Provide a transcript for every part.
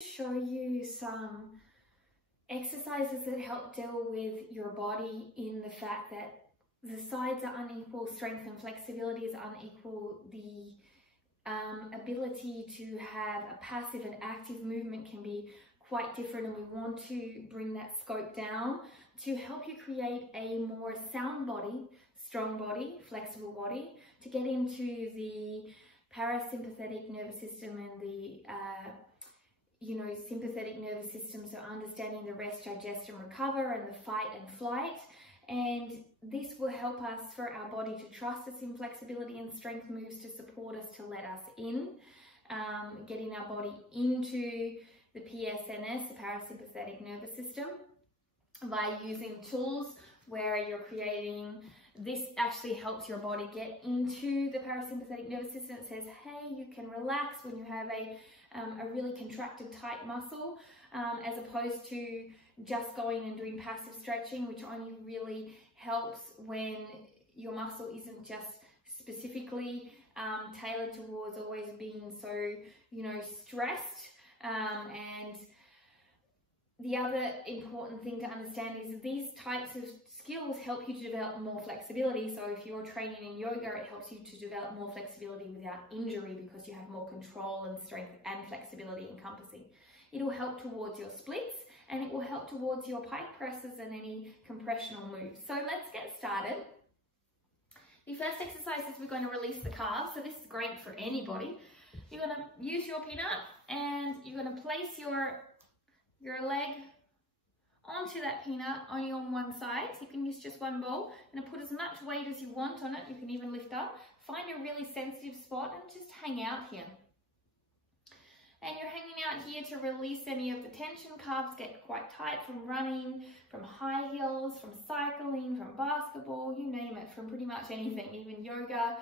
Show you some exercises that help deal with your body in the fact that the sides are unequal, strength and flexibility is unequal, the ability to have a passive and active movement can be quite different, and we want to bring that scope down to help you create a more sound body, strong body, flexible body, to get into the parasympathetic nervous system and the sympathetic nervous system, so understanding the rest, digest and recover, and the fight and flight. And this will help us for our body to trust us in flexibility and strength moves to support us, to let us in, getting our body into the PSNS, the parasympathetic nervous system, by using tools where you're creating. This actually helps your body get into the parasympathetic nervous system. It says, hey, you can relax when you have a really contracted, tight muscle, as opposed to just going and doing passive stretching, which only really helps when your muscle isn't just specifically tailored towards always being so, stressed. And the other important thing to understand is these types of skills help you to develop more flexibility. So if you're training in yoga, it helps you to develop more flexibility without injury because you have more control and strength and flexibility encompassing. It will help towards your splits, and it will help towards your pike presses and any compressional moves. So let's get started. The first exercise is we're going to release the calves. So this is great for anybody. You're going to use your peanut and you're going to place your leg onto that peanut only on one side. So you can use just one ball and put as much weight as you want on it. You can even lift up. Find a really sensitive spot and just hang out here. And you're hanging out here to release any of the tension. Calves get quite tight from running, from high heels, from cycling, from basketball, you name it, from pretty much anything, even yoga,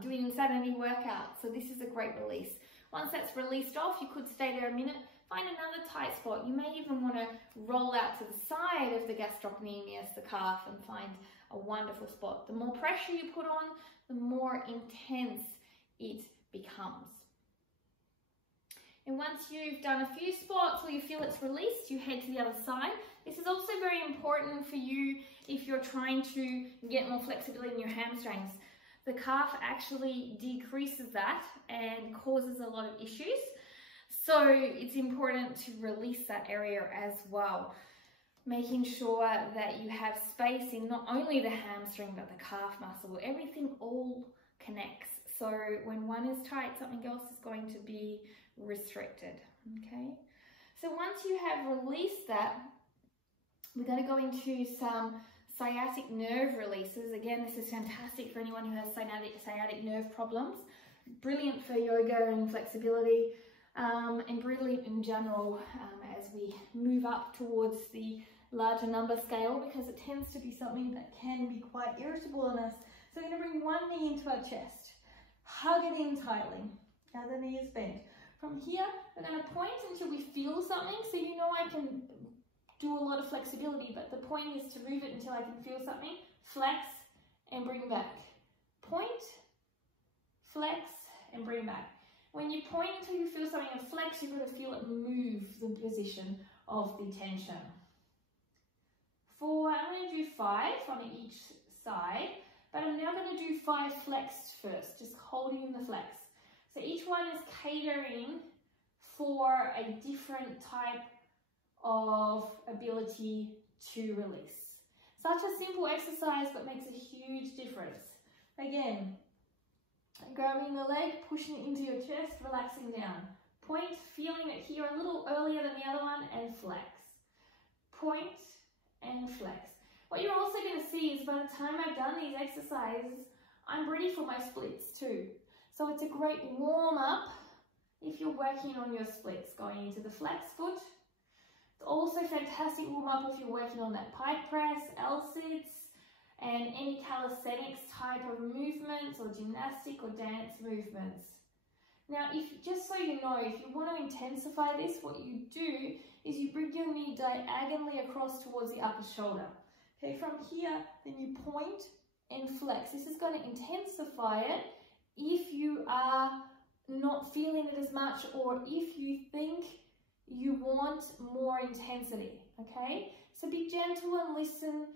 doing insanity workouts. So this is a great release. Once that's released off, you could stay there a minute, find another tight spot. You may even want to roll out to the side of the gastrocnemius, the calf, and find a wonderful spot. The more pressure you put on, the more intense it becomes. And once you've done a few spots or you feel it's released, you head to the other side. This is also very important for you if you're trying to get more flexibility in your hamstrings. The calf actually decreases that and causes a lot of issues. So it's important to release that area as well, making sure that you have space in not only the hamstring but the calf muscle. Everything all connects. So when one is tight, something else is going to be restricted. Okay, so once you have released that, we're going to go into some sciatic nerve releases. Again, this is fantastic for anyone who has sciatic nerve problems. Brilliant for yoga and flexibility, and brilliant in general as we move up towards the larger number scale, because it tends to be something that can be quite irritable on us. So we're going to bring one knee into our chest, hug it in tightly, other knee is bent. From here, we're going to point until we feel something. So you know I can do a lot of flexibility, but the point is to move it until I can feel something. Flex and bring back. Point, flex and bring back. When you point until you feel something and flex, you've got to feel it move the position of the tension. 4, I'm going to do 5 on each side, but I'm now going to do 5 flexed first, just holding in the flex. So each one is catering for a different type of ability to release. Such a simple exercise, but makes a huge difference. Again, grabbing the leg, pushing it into your chest, relaxing down. Point, feeling it here a little earlier than the other one, and flex. Point and flex. What you're also going to see is by the time I've done these exercises, I'm ready for my splits too. So it's a great warm up if you're working on your splits, going into the flex foot. It's also fantastic warm up if you're working on that pike press, L-sits, and any calisthenics type of movements or gymnastic or dance movements. Now, just so you know, if you want to intensify this, what you do is you bring your knee diagonally across towards the upper shoulder. Okay, from here, then you point and flex. This is going to intensify it if you are not feeling it as much, or if you think want more intensity, okay? So be gentle and listen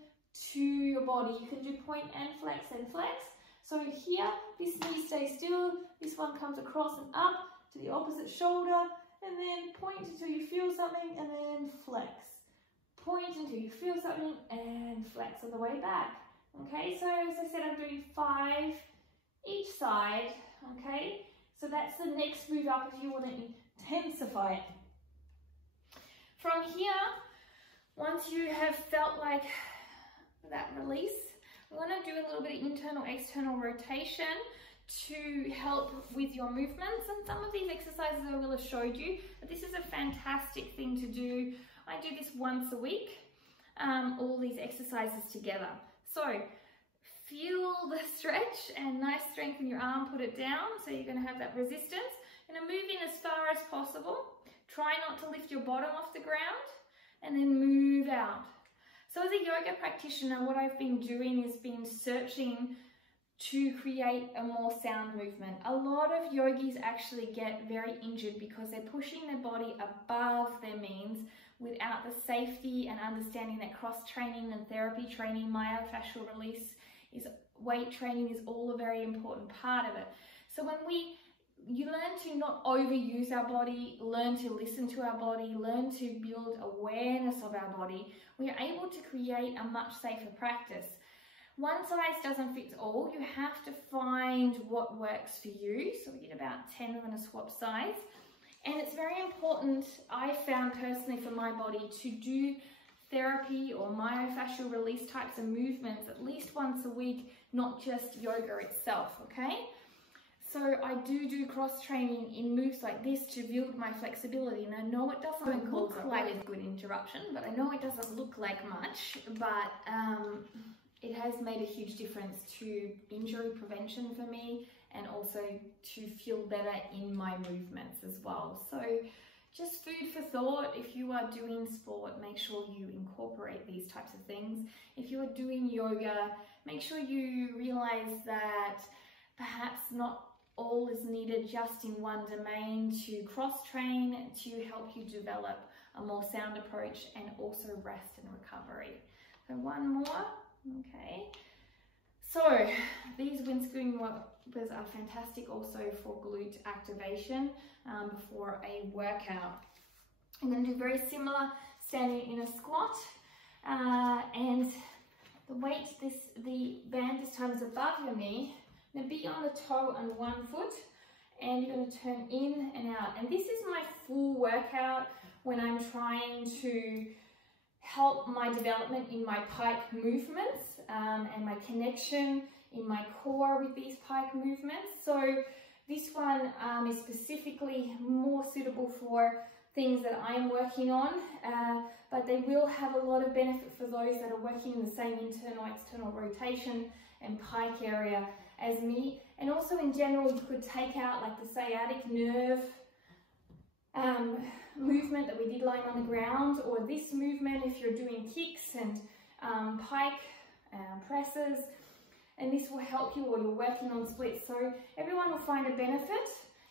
to your body. You can do point and flex and flex. So here, this knee stays still, this one comes across and up to the opposite shoulder, and then point until you feel something, and then flex. Point until you feel something, and flex on the way back. Okay, so as I said, I'm doing 5 each side, okay? So that's the next move up if you want to intensify it. From here, once you have felt like that release, we want to do a little bit of internal, external rotation to help with your movements. And some of these exercises I will have showed you, but this is a fantastic thing to do. I do this once a week, all these exercises together. So feel the stretch and nice strength in your arm, put it down. So you're going to have that resistance. You're going to move in as far as possible. Try not to lift your bottom off the ground, and then move out. So as a yoga practitioner, what I've been doing is been searching to create a more sound movement. A lot of yogis actually get very injured because they're pushing their body above their means without the safety and understanding that cross-training and therapy training, myofascial release, weight training is all a very important part of it. So when you learn to not overuse our body, learn to listen to our body, learn to build awareness of our body, we are able to create a much safer practice. One size doesn't fit all. You have to find what works for you. So we get about 10 of them to swap sides. And it's very important, I found personally for my body, to do therapy or myofascial release types of movements at least once a week, not just yoga itself, okay? So I do cross training in moves like this to build my flexibility, and I know it doesn't look like a good interruption, but I know it doesn't look like much, but it has made a huge difference to injury prevention for me, and also to feel better in my movements as well. So just food for thought. If you are doing sport, make sure you incorporate these types of things. If you are doing yoga, make sure you realize that perhaps not all is needed just in one domain to cross-train to help you develop a more sound approach and also rest and recovery. So one more, okay. So these windscreen whoppers are fantastic also for glute activation before a workout. I'm going to do very similar standing in a squat, and the weight, the band this time is above your knee. Now be on the toe on one foot, and you're going to turn in and out. And this is my full workout when I'm trying to help my development in my pike movements and my connection in my core with these pike movements. So this one is specifically more suitable for things that I am working on, but they will have a lot of benefit for those that are working in the same internal, external rotation and pike area as me. And also in general, you could take out like the sciatic nerve movement that we did lying on the ground, or this movement if you're doing kicks and pike presses, and this will help you, or you're working on splits. So everyone will find a benefit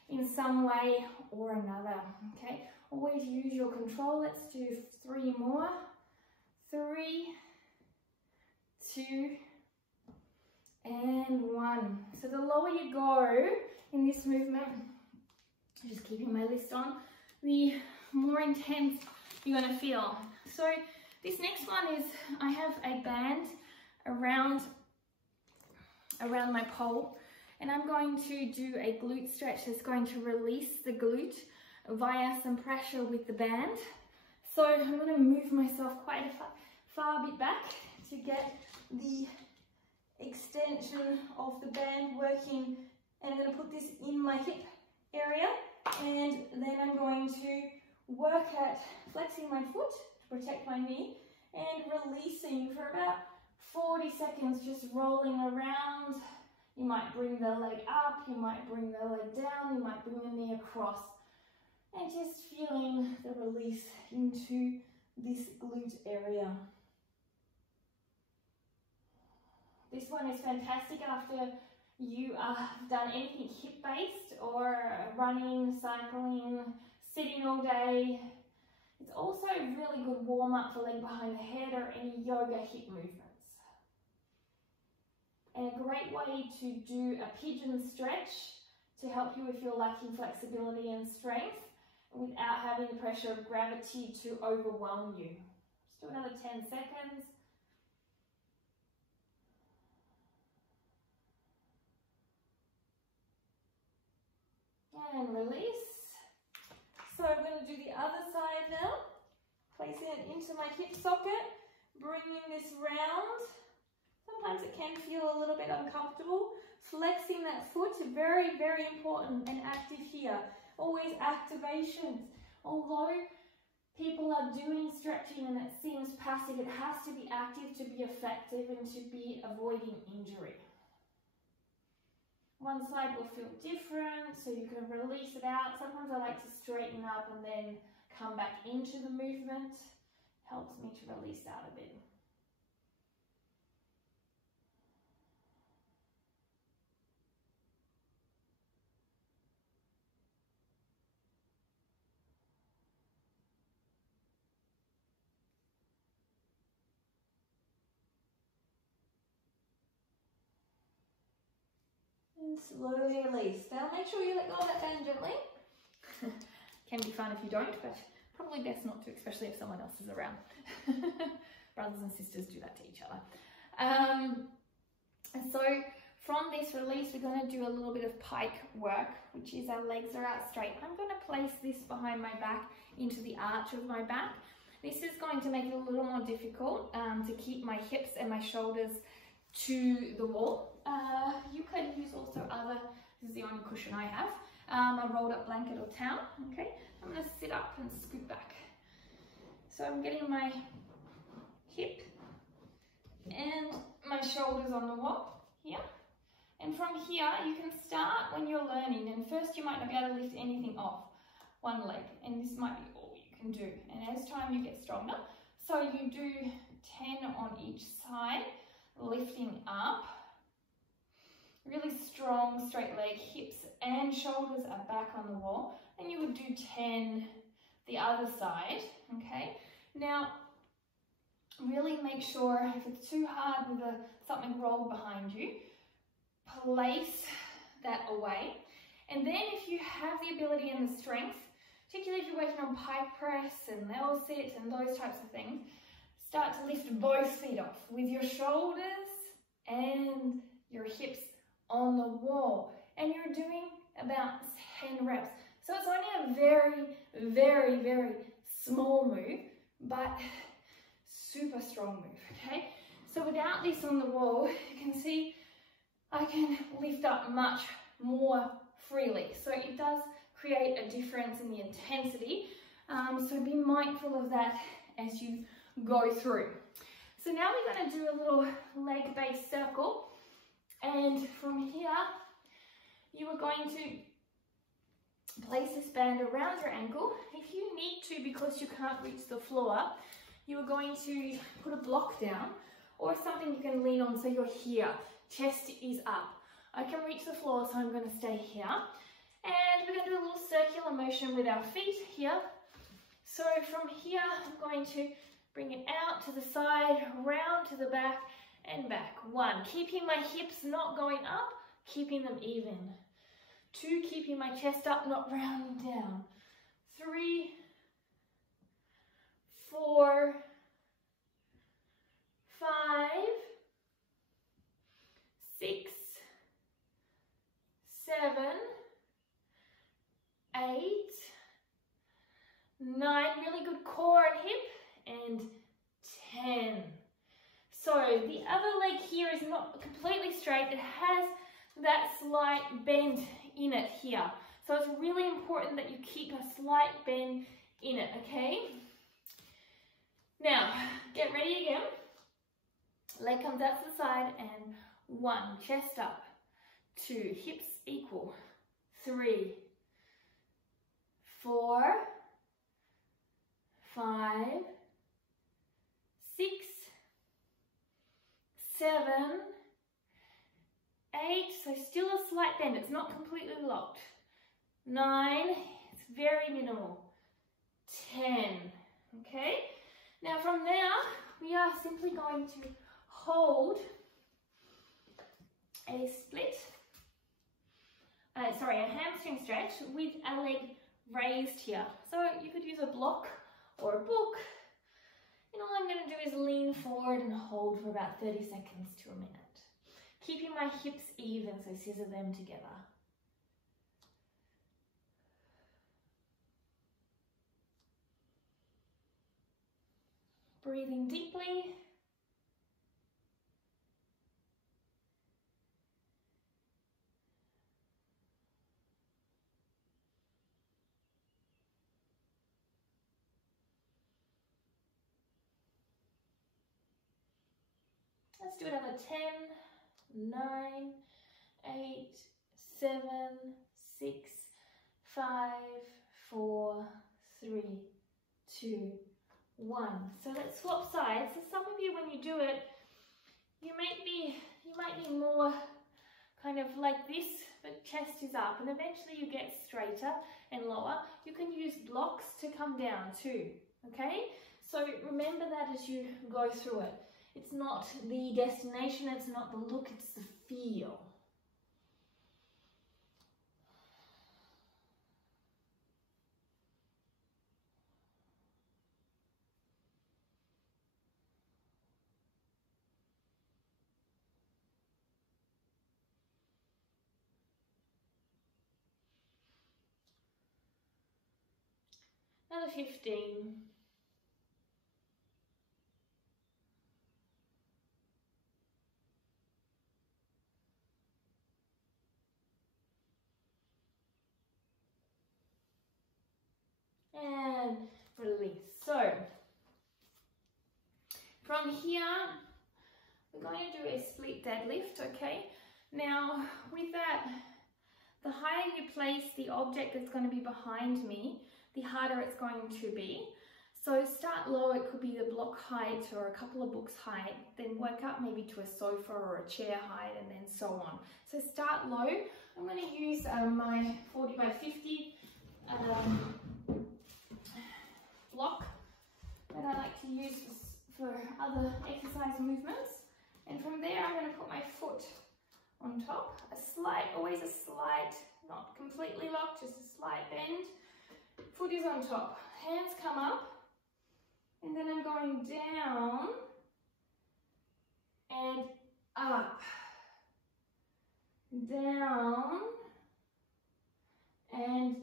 in some way or another, okay? Always use your control. Let's do 3 more. 3, 2, and 1. So the lower you go in this movement, just keeping my list on, the more intense you're going to feel. So this next one is, I have a band around my pole, and I'm going to do a glute stretch that's going to release the glute via some pressure with the band. So I'm going to move myself quite a far bit back to get the extension of the band working, and I'm going to put this in my hip area, and then I'm going to work at flexing my foot to protect my knee and releasing for about 40 seconds, just rolling around. You might bring the leg up, you might bring the leg down, you might bring the knee across, and just feeling the release into this glute area. This one is fantastic after you have done anything hip-based or running, cycling, sitting all day. really good warm-up for leg behind the head or any yoga hip movements. And a great way to do a pigeon stretch to help you if you're lacking flexibility and strength without having the pressure of gravity to overwhelm you. Just do another 10 seconds. And release. So I'm going to do the other side now. Placing it into my hip socket, bringing this round. Sometimes it can feel a little bit uncomfortable. Flexing that foot, very, very important and active here. Always activations. Although people are doing stretching and it seems passive, it has to be active to be effective and to be avoiding injury. One side will feel different, so you can release it out. Sometimes I like to straighten up and then come back into the movement. Helps me to release out a bit. And slowly release. Now make sure you let go of that band gently. Can be fun if you don't, but probably best not to, especially if someone else is around. Brothers and sisters do that to each other. So from this release, we're going to do a little bit of pike work, which is our legs are out straight. I'm going to place this behind my back into the arch of my back. This is going to make it a little more difficult to keep my hips and my shoulders to the wall. You could use also other, this is the only cushion I have, a rolled up blanket or towel. Okay, I'm going to sit up and scoot back. So I'm getting my hip and my shoulders on the wall here. And from here, you can start when you're learning. And first, you might not be able to lift anything off one leg. And this might be all you can do. And as time, you get stronger. So you do 10 on each side, lifting up. Really strong, straight leg, hips and shoulders are back on the wall. And you would do 10 the other side, okay? Now, really make sure if it's too hard with something rolled behind you, place that away. And then if you have the ability and the strength, particularly if you're working on pike press and L sit and those types of things, start to lift both feet off with your shoulders and your hips on the wall. And you're doing about 10 reps. So it's only a very, very, very small move, but super strong move, okay? So without this on the wall, you can see I can lift up much more freely. So it does create a difference in the intensity. So be mindful of that as you go through. So now we're going to do a little leg-based circle. And from here, you are going to place this band around your ankle. If you need to, because you can't reach the floor, you are going to put a block down or something you can lean on so you're here. Chest is up. I can reach the floor, so I'm going to stay here. And we're going to do a little circular motion with our feet here. So from here, I'm going to bring it out to the side, round to the back, and back. 1, keeping my hips not going up, keeping them even. 2, keeping my chest up, not rounding down. 3, 4, 5, 6, 7, 8, 9, really good core and hip, and 10. So the other leg here is not completely straight, it has that slight bend in it here. So it's really important that you keep a slight bend in it, okay? Now, get ready again. Leg comes out to the side and 1, chest up. 2, hips equal. 3, 4, 5, 6, 7, 8, so still a slight bend, it's not completely locked. 9, it's very minimal. 10, okay? Now from there, we are simply going to hold a split, a hamstring stretch with a leg raised here. So you could use a block or a book. And all I'm going to do is lean forward and hold for about 30 seconds to a minute. Keeping my hips even, so scissor them together. Breathing deeply. Let's do another 10, 9, 8, 7, 6, 5, 4, 3, 2, 1. So let's swap sides. So some of you, when you do it, you might be more kind of like this, but chest is up, and eventually you get straighter and lower. You can use blocks to come down too, okay? So remember that as you go through it. It's not the destination, it's not the look, it's the feel. Another 15. And release. So from here, we're going to do a split deadlift, okay? Now with that, the higher you place the object that's going to be behind me, the harder it's going to be. So start low, it could be the block height or a couple of books height, then work up maybe to a sofa or a chair height, and then so on. So start low. I'm going to use my 40 by 50 block that I like to use for other exercise movements. And from there, I'm going to put my foot on top. Always a slight, not completely locked, just a slight bend. Foot is on top. Hands come up. And then I'm going down and up. Down and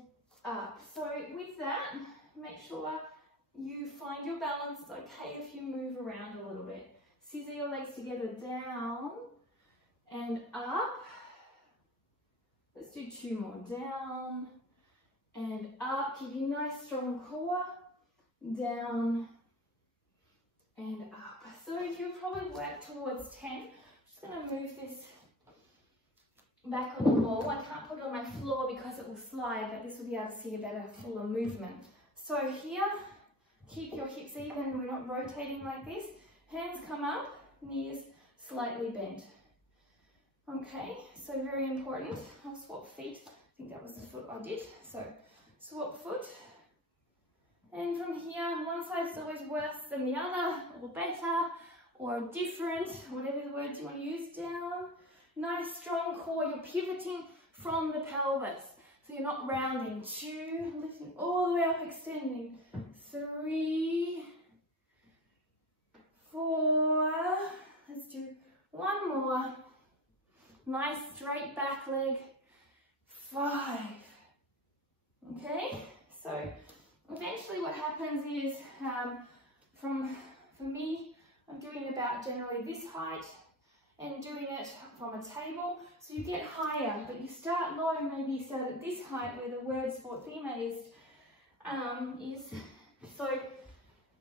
up. So with that, make sure you find your balance. It's okay if you move around a little bit. Scissor your legs together, down and up. Let's do 2 more. Down and up. Keep your nice strong core. Down and up. So if you probably work towards 10, I'm just going to move this back on the wall. I can't put it on my floor because it will slide, but this will be able to see a better, fuller movement. So here, keep your hips even. We're not rotating like this. Hands come up, knees slightly bent. Okay, so very important. I'll swap feet. I think that was the foot I did. So swap foot. And from here, one side's always worse than the other, or better, or different, whatever the words you want to use. Down, nice strong core. You're pivoting from the pelvis, so you're not rounding. 2, lifting all the way up, extending. 3, 4. Let's do 1 more. Nice straight back leg. 5. Okay, so eventually what happens is, for me, I'm doing about generally this height and doing it from a table. So you get higher, but you start low, maybe you start at this height where the word sport female is. So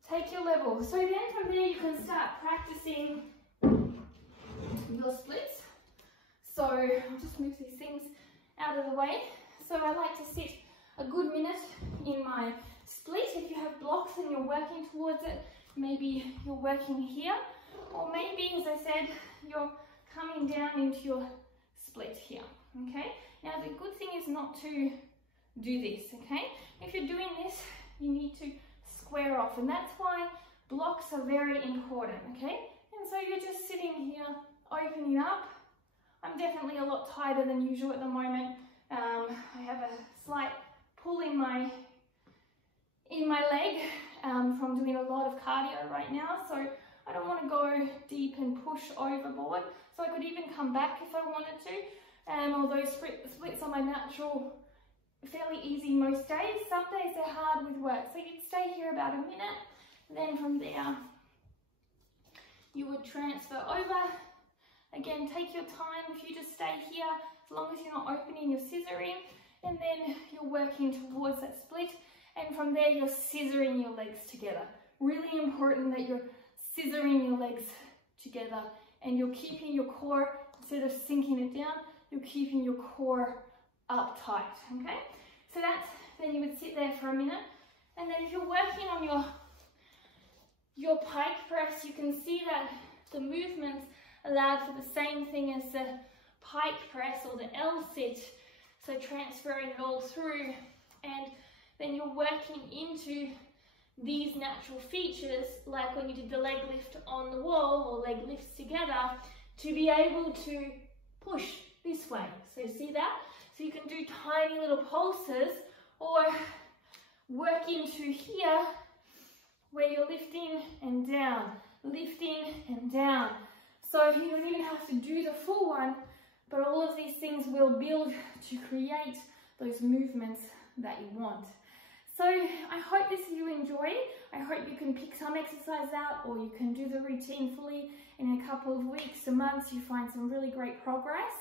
take your level. So then from there you can start practicing your splits. So I'll just move these things out of the way. So I like to sit a good minute in my split. If you have blocks and you're working towards it, maybe you're working here, or maybe, as I said, you're coming down into your split here, okay? Now the good thing is not to do this, okay? If you're doing this, you need to square off, and that's why Blocks are very important, okay? And so you're just sitting here, opening up. I'm definitely a lot tighter than usual at the moment. I have a slight pull in my leg from doing a lot of cardio right now, so I don't want to go deep and push overboard. So I could even come back if I wanted to. Although splits are my natural, fairly easy most days. Some days they're hard with work. So you'd stay here about a minute. Then from there, you would transfer over. Again, take your time. If you just stay here, as long as you're not opening your scissoring, and then you're working towards that split. And from there, you're scissoring your legs together. Really important that you're scissoring your legs together and you're keeping your core, instead of sinking it down, you're keeping your core up tight, okay? So that's, then you would sit there for a minute. And then if you're working on your pike press, you can see that the movements allowed for the same thing as the pike press or the L-sit. So transferring it all through, and then you're working into these natural features, like when you did the leg lift on the wall or leg lifts together, to be able to push this way. So you see that? So you can do tiny little pulses or work into here where you're lifting and down, lifting and down. So you don't even have to do the full one, but all of these things will build to create those movements that you want. So I hope this you enjoy. I hope you can pick some exercise out, or you can do the routine fully in a couple of weeks to months. You find some really great progress.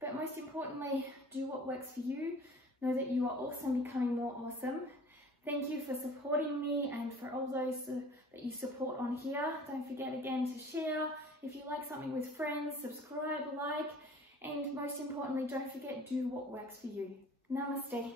But most importantly, do what works for you. Know that you are awesome, becoming more awesome. Thank you for supporting me, and for all those that you support on here. Don't forget again to share. If you like something with friends, subscribe, like, and most importantly, don't forget, do what works for you. Namaste.